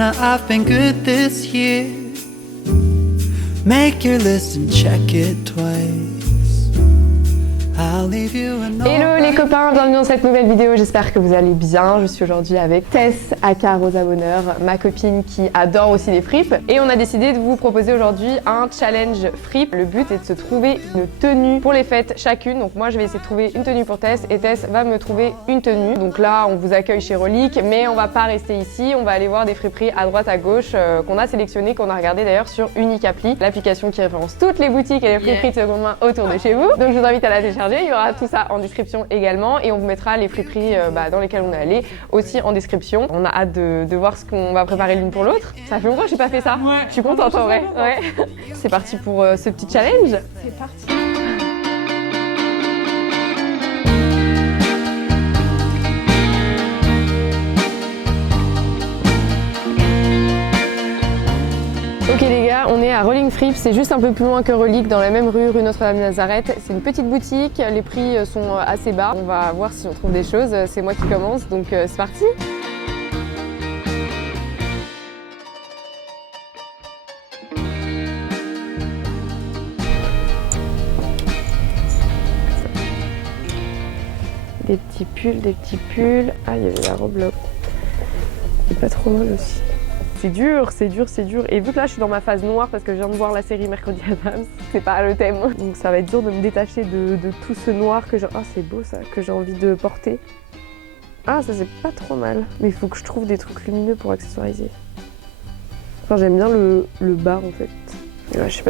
I've been good this year. Make your list and check it twice. I'll leave you a note. Hello les copains, bienvenue dans cette nouvelle vidéo, j'espère que vous allez bien. Je suis aujourd'hui avec Tess, aka Rosa Bonheur, ma copine qui adore aussi les fripes. Et on a décidé de vous proposer aujourd'hui un challenge fripe. Le but est de se trouver une tenue pour les fêtes chacune. Donc moi je vais essayer de trouver une tenue pour Tess et Tess va me trouver une tenue. Donc là on vous accueille chez Relique, mais on va pas rester ici. On va aller voir des friperies à droite à gauche qu'on a sélectionnées, qu'on a regardé d'ailleurs sur Unique Appli, l'application qui référence toutes les boutiques et les friperies de seconde main autour de chez vous. Donc je vous invite à la télécharger. Il y aura tout ça en description également et on vous mettra les friperies dans lesquelles on est allé aussi en description. On a hâte de voir ce qu'on va préparer l'une pour l'autre. Ça fait longtemps que j'ai pas fait ça. Ouais. Je suis contente en vrai. Ouais. C'est parti pour ce petit challenge. C'est parti. Ok les gars, on est à Rolling Fripe, c'est juste un peu plus loin que Relique, dans la même rue Notre-Dame-Nazareth. C'est une petite boutique, les prix sont assez bas. On va voir si on trouve des choses, c'est moi qui commence, donc c'est parti. Des petits pulls. Ah, il y avait la robe là. C'est pas trop mal aussi. C'est dur. Et vu que là je suis dans ma phase noire parce que je viens de voir la série Mercredi Adams, c'est pas le thème. Donc ça va être dur de me détacher de tout ce noir que j'ai. Ah c'est beau ça, que j'ai envie de porter. Ah ça c'est pas trop mal. Mais il faut que je trouve des trucs lumineux pour accessoiriser. Enfin j'aime bien le bas en fait. Ouais, je sais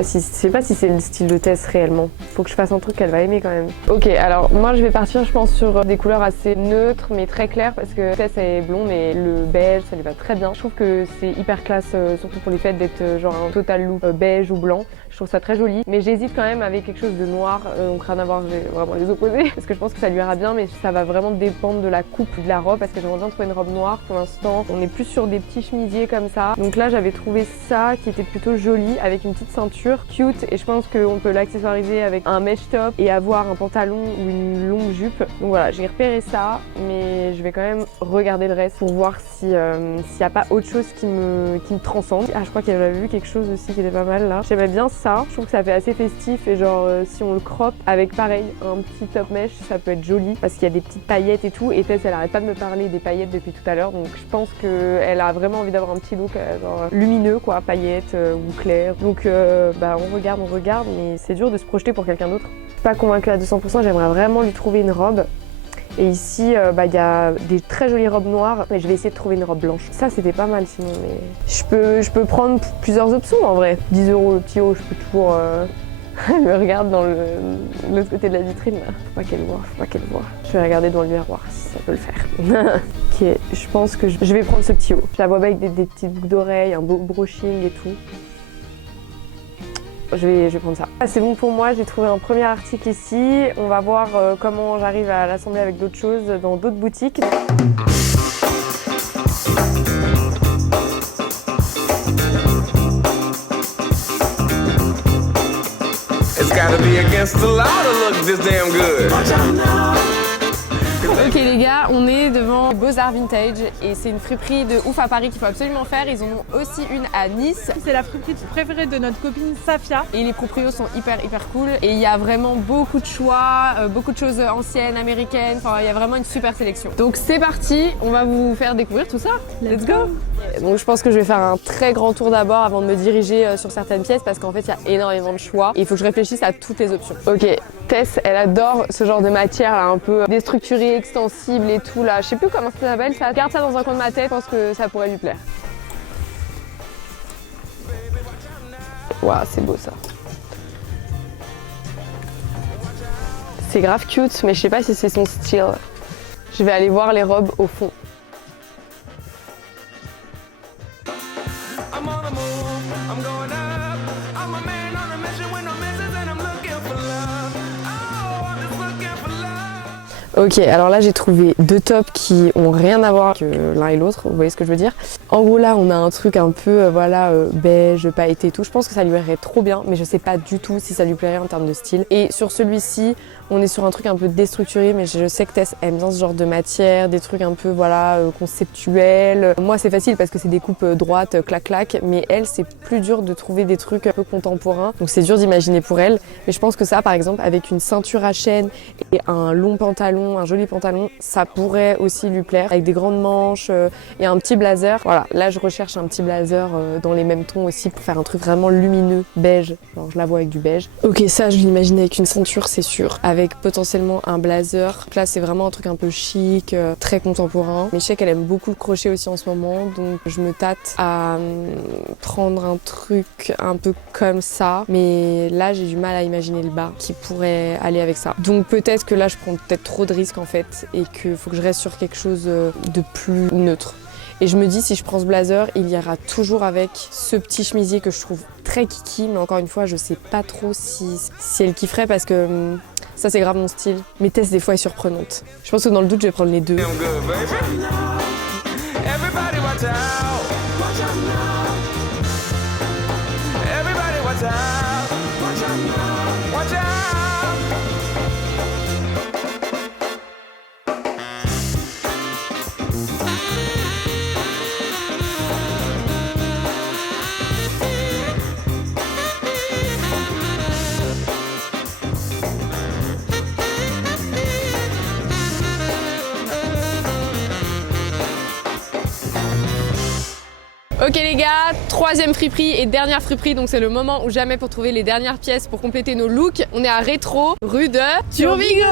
pas si c'est le style de Tess réellement. Faut que je fasse un truc qu'elle va aimer quand même. Ok, alors moi je vais partir je pense sur des couleurs assez neutres mais très claires parce que Tess elle est blonde et le beige ça lui va très bien. Je trouve que c'est hyper classe surtout pour les fêtes d'être genre un total look beige ou blanc. Je trouve ça très joli mais j'hésite quand même avec quelque chose de noir donc rien à voir, j'ai vraiment les opposés parce que je pense que ça lui ira bien mais ça va vraiment dépendre de la coupe de la robe parce que j'aimerais bien trouver une robe noire pour l'instant. On est plus sur des petits chemisiers comme ça. Donc là j'avais trouvé ça qui était plutôt joli avec une petite ceinture cute et je pense qu'on peut l'accessoiriser avec un mesh top et avoir un pantalon ou une longue jupe. Donc voilà, j'ai repéré ça mais je vais quand même regarder le reste pour voir s'il n'y a pas autre chose qui me transcende. Ah je crois qu'elle avait vu quelque chose aussi qui était pas mal là. J'aimais bien ça, je trouve que ça fait assez festif et genre si on le crop avec pareil un petit top mesh ça peut être joli parce qu'il y a des petites paillettes et tout et Tess elle arrête pas de me parler des paillettes depuis tout à l'heure donc je pense qu'elle a vraiment envie d'avoir un petit look genre lumineux quoi, paillettes ou clair. Donc on regarde mais c'est dur de se projeter pour quelqu'un d'autre. Je suis pas convaincue à 200%, j'aimerais vraiment lui trouver une robe. Et ici, y a des très jolies robes noires, mais je vais essayer de trouver une robe blanche. Ça, c'était pas mal sinon, mais je peux prendre plusieurs options en vrai. 10 € le petit haut, je peux toujours... Elle me regarde dans l'autre côté de la vitrine là. Faut pas qu'elle voit. Je vais regarder dans le miroir si ça peut le faire. Ok, je pense que je vais prendre ce petit haut. Je la vois avec des petites boucles d'oreilles, un beau brushing et tout. Je vais prendre ça. Ah, c'est bon pour moi, j'ai trouvé un premier article ici. On va voir comment j'arrive à l'assembler avec d'autres choses dans d'autres boutiques. It's gotta be against the law to look this damn good. Ok les gars, on est devant Beaux-Arts Vintage et c'est une friperie de ouf à Paris qu'il faut absolument faire. Ils en ont aussi une à Nice. C'est la friperie préférée de notre copine Safia. Et les proprios sont hyper cool. Et il y a vraiment beaucoup de choix, beaucoup de choses anciennes, américaines. Enfin, il y a vraiment une super sélection. Donc c'est parti, on va vous faire découvrir tout ça. Let's go! Donc je pense que je vais faire un très grand tour d'abord avant de me diriger sur certaines pièces parce qu'en fait il y a énormément de choix et il faut que je réfléchisse à toutes les options. Ok, Tess elle adore ce genre de matière là, un peu déstructurée, extensible et tout là. Je sais plus comment ça s'appelle ça. Garde ça dans un coin de ma tête, je pense que ça pourrait lui plaire. Waouh, c'est beau ça. C'est grave cute mais je sais pas si c'est son style. Je vais aller voir les robes au fond. Ok, alors là j'ai trouvé 2 tops qui ont rien à voir que l'un et l'autre, vous voyez ce que je veux dire. En gros là on a un truc un peu beige, pailleté et tout, je pense que ça lui irait trop bien, mais je sais pas du tout si ça lui plairait en termes de style. Et sur celui-ci, on est sur un truc un peu déstructuré, mais je sais que Tess aime bien ce genre de matière, des trucs un peu conceptuels. Moi c'est facile parce que c'est des coupes droites, clac-clac, mais elle c'est plus dur de trouver des trucs un peu contemporains, donc c'est dur d'imaginer pour elle. Mais je pense que ça par exemple avec une ceinture à chaîne et un long pantalon, un joli pantalon, ça pourrait aussi lui plaire, avec des grandes manches et un petit blazer. Voilà, là je recherche un petit blazer dans les mêmes tons aussi pour faire un truc vraiment lumineux, beige, genre je la vois avec du beige. Ok, ça je l'imagine avec une ceinture c'est sûr, avec potentiellement un blazer. Donc là c'est vraiment un truc un peu chic, très contemporain. Mais je sais qu'elle aime beaucoup le crochet aussi en ce moment, donc je me tâte à prendre un truc un peu comme ça. Mais là j'ai du mal à imaginer le bas qui pourrait aller avec ça. Donc peut-être que là je prends peut-être trop de risques en fait et qu'il faut que je reste sur quelque chose de plus neutre. Et je me dis si je prends ce blazer, il y ira toujours avec ce petit chemisier que je trouve très kiki, mais encore une fois je sais pas trop si elle kifferait parce que ça c'est grave mon style. Mais Tess des fois est surprenante. Je pense que dans le doute je vais prendre les deux. Everybody watch out. Everybody watch out. Watch out. Ok les gars, 3e friperie et dernière friperie, donc c'est le moment ou jamais pour trouver les dernières pièces pour compléter nos looks. On est à Rétro, rue de Turbigo.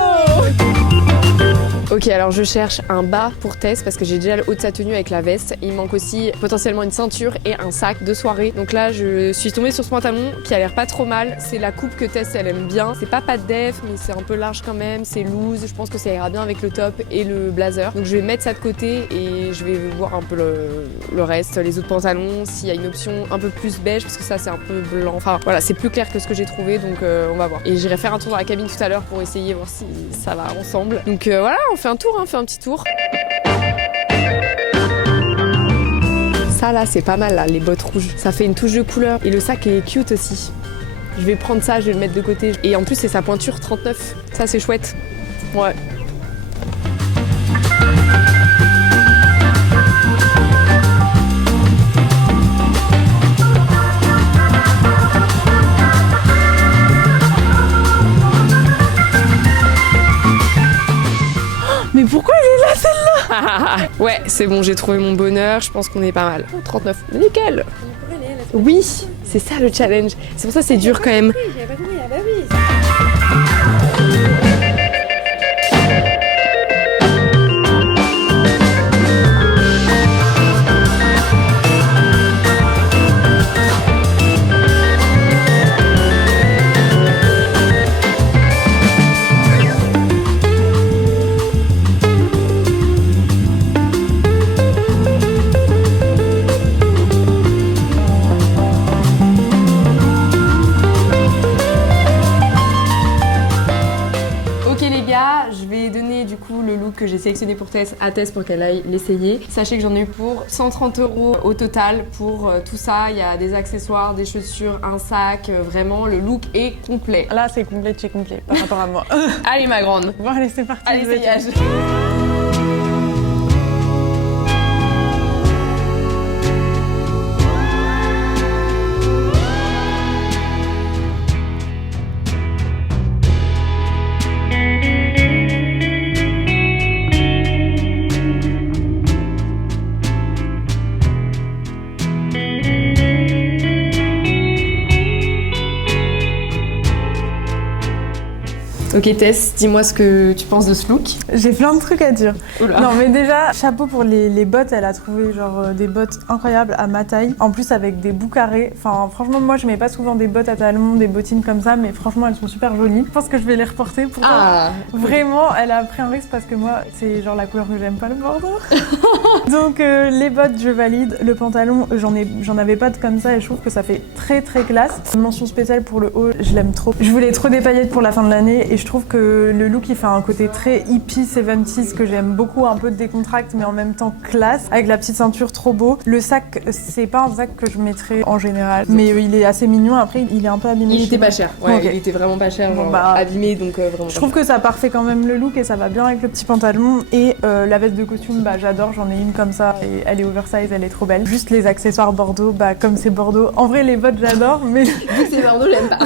Ok, alors je cherche un bas pour Tess parce que j'ai déjà le haut de sa tenue avec la veste. Il manque aussi potentiellement une ceinture et un sac de soirée. Donc là, je suis tombée sur ce pantalon qui a l'air pas trop mal. C'est la coupe que Tess, elle aime bien. C'est pas de def, mais c'est un peu large quand même. C'est loose. Je pense que ça ira bien avec le top et le blazer. Donc je vais mettre ça de côté et je vais voir un peu le reste, les autres pantalons, s'il y a une option un peu plus beige parce que ça, c'est un peu blanc. Enfin voilà, c'est plus clair que ce que j'ai trouvé, donc on va voir. Et j'irai faire un tour dans la cabine tout à l'heure pour essayer, voir si ça va ensemble. Donc voilà, on fait un tour, on fait un petit tour. Ça là c'est pas mal là, les bottes rouges. Ça fait une touche de couleur et le sac est cute aussi. Je vais prendre ça, je vais le mettre de côté. Et en plus c'est sa pointure 39. Ça c'est chouette. Ouais. Mais pourquoi elle est là celle-là? Ouais, c'est bon, j'ai trouvé mon bonheur, je pense qu'on est pas mal. 39, nickel. Oui, c'est ça le challenge. C'est pour ça que c'est dur quand même. Je vais donner du coup le look que j'ai sélectionné pour Tess à Tess pour qu'elle aille l'essayer. Sachez que j'en ai eu pour 130 € au total pour tout ça. Il y a des accessoires, des chaussures, un sac, vraiment le look est complet. Là c'est complet de chez complet par rapport à moi. Allez ma grande. Bon allez c'est parti. À l'essayage. Ok Tess, dis-moi ce que tu penses de ce look. J'ai plein de trucs à dire. Oula. Non mais déjà, chapeau pour les bottes, elle a trouvé genre des bottes incroyables à ma taille. En plus avec des bouts carrés. Enfin franchement moi je mets pas souvent des bottes à talons, des bottines comme ça, mais franchement elles sont super jolies. Je pense que je vais les reporter pour Vraiment, elle a pris un risque parce que moi c'est genre la couleur que j'aime pas, le bordeaux. Donc les bottes je valide, le pantalon j'en avais pas de comme ça et je trouve que ça fait très très classe. Mention spéciale pour le haut, je l'aime trop. Je voulais trop des paillettes pour la fin de l'année et je trouve que le look il fait un côté très hippie 70s que j'aime beaucoup, un peu décontracté mais en même temps classe, avec la petite ceinture trop beau. Le sac, c'est pas un sac que je mettrais en général, mais il est assez mignon. Après il est un peu abîmé. Il était pas cher, ouais, Ok. il était vraiment pas cher, Bon, genre bah, abîmé, donc vraiment. Je trouve que ça parfait quand même le look et ça va bien avec le petit pantalon. Et la veste de costume, bah j'adore, j'en ai une comme ça et elle est oversize, elle est trop belle. Juste les accessoires Bordeaux, bah comme c'est Bordeaux. En vrai les bottes j'adore, mais Vu que c'est Bordeaux, j'aime pas.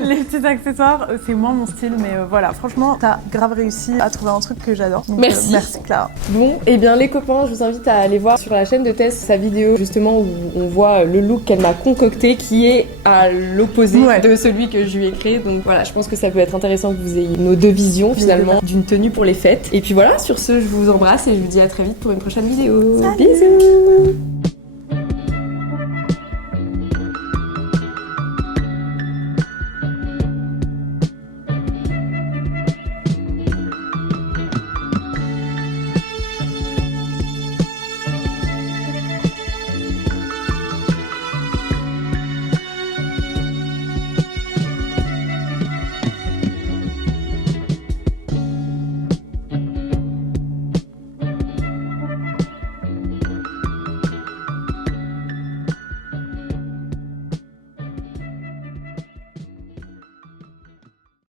les petits accessoires c'est moins mon style. Mais voilà, franchement t'as grave réussi à trouver un truc que j'adore. Donc, Merci. Merci Clara. Bon, et bien les copains, je vous invite à aller voir sur la chaîne de Tess sa vidéo justement où on voit le look qu'elle m'a concocté qui est à l'opposé Ouais. de celui que je lui ai créé. Donc voilà, je pense que ça peut être intéressant que vous ayez nos deux visions finalement d'une tenue pour les fêtes. Et puis voilà, sur ce, je vous embrasse et je vous dis à très vite pour une prochaine vidéo. Salut. Bisous.